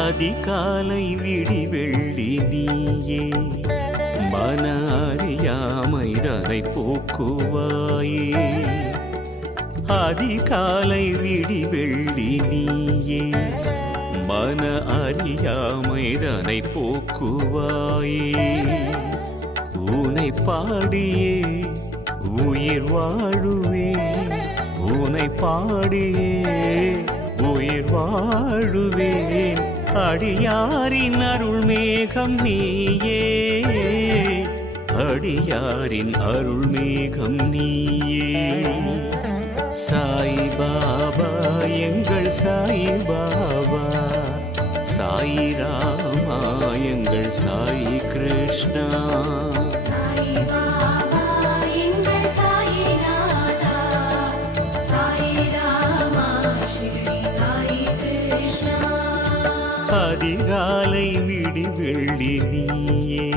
அதிகாலை விடிவெள்ளி நீயே மன அறியாமைதனை போக்குவாயே. அதிகாலை விடிவெள்ளி நீயே மன அறியாமைதனை போக்குவாயே. உனை பாடியே உயிர் வாழுவேன், உனை பாடியே உயிர் வாழுவேன். அடியாரின் அருள் மேகம் நீயே, அடியாரின் அருள் மேகம் நீயே. சாய் பாபா எங்கள் சாய் பாபா, சாய் ராமா எங்கள் சாய் கிருஷ்ணா. அதிகாலை விடிவெள்ளி நீயே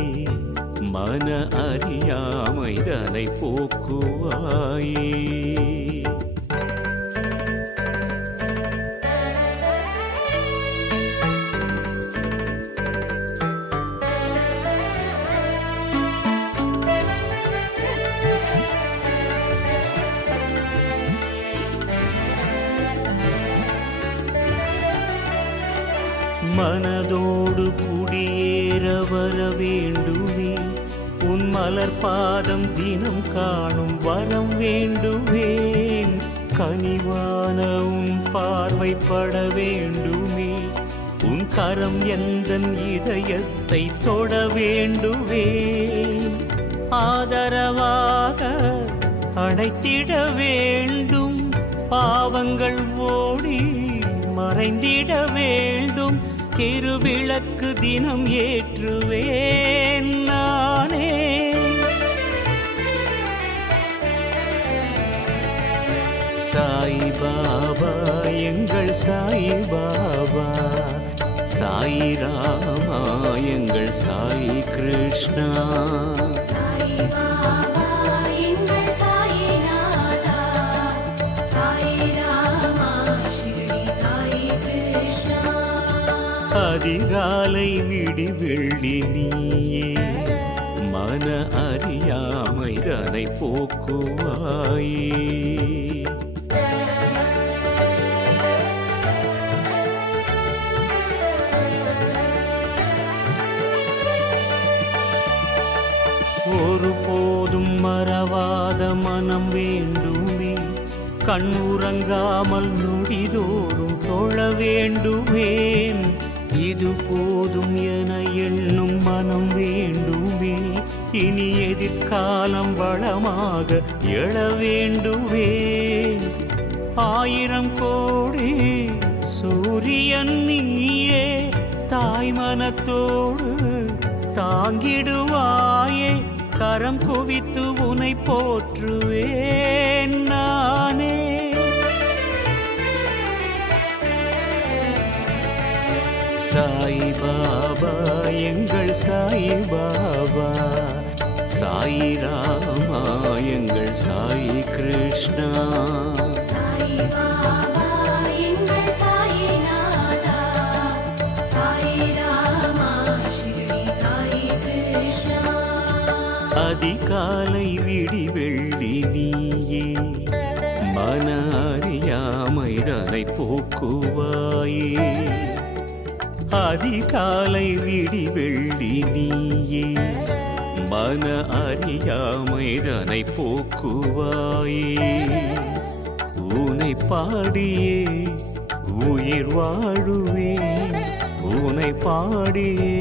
மன அறியாமைதனை போக்குவாயே. மனதோடு குடியேற வர வேண்டுமே, உன் மலர் பாதம் தினம் காணும் வரம் வேண்டுவேன். கனிவான உன் பார்வைப்பட வேண்டுமே, உன் கரம் எந்தன் இதயத்தை தொட வேண்டுவேன். ஆதரவாக அணைத்திட வேண்டும், பாவங்கள் ஓடி மறைந்திட வேண்டும். திருவிளக்கு தினம் ஏற்றுவேன் நானே. சாய் பாபா எங்கள் சாய் பாபா, சாய் ராமா எங்கள் சாய் கிருஷ்ணா. அதிகாலை விடிவெள்ளி நீயே மன அறியாமைதனை போக்குவாயே. ஒருபோதும் மறவாத மனம் வேண்டுமே, கண் உறங்காமல் நொடிதோறும் தொழ வேண்டுவேன். இது போதும் என எண்ணும் மனம் வேண்டுமே, இனி எதிர்காலம் வளமாக எழ வேண்டுவேன். 1000 கோடி சூரியன் நீயே, தாய் மனத்தோடு தாங்கிடுவாயே. கரம் குவித்து உனை போற்றுவேன் நானே. சாய் பாபா எங்கள் சாய் பாபா, சாய் ராமா எங்கள் சாய் கிருஷ்ணா. அதிகாலை விடிவெள்ளி நீயே மன அறியாமைதனை போக்குவாயே. அதிகாலை விடிவெள்ளி நீயே மன அறியாமைதனை போக்குவாயே. உனை பாடியே உயிர் வாழுவேன், உனை பாடியே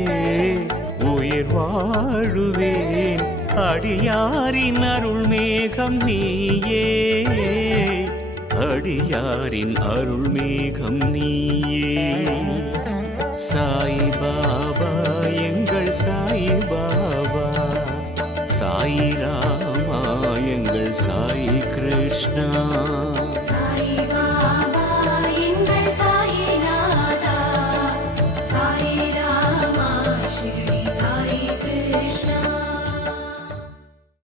உயிர் வாழுவேன். அடியாரின் அருள் மேகம் நீயே, அடியாரின் அருள் மேகம் நீயே. சாய் பாபா எங்கள் சாய் பாபா, சாய் ராமா எங்கள் சாய் கிருஷ்ணா.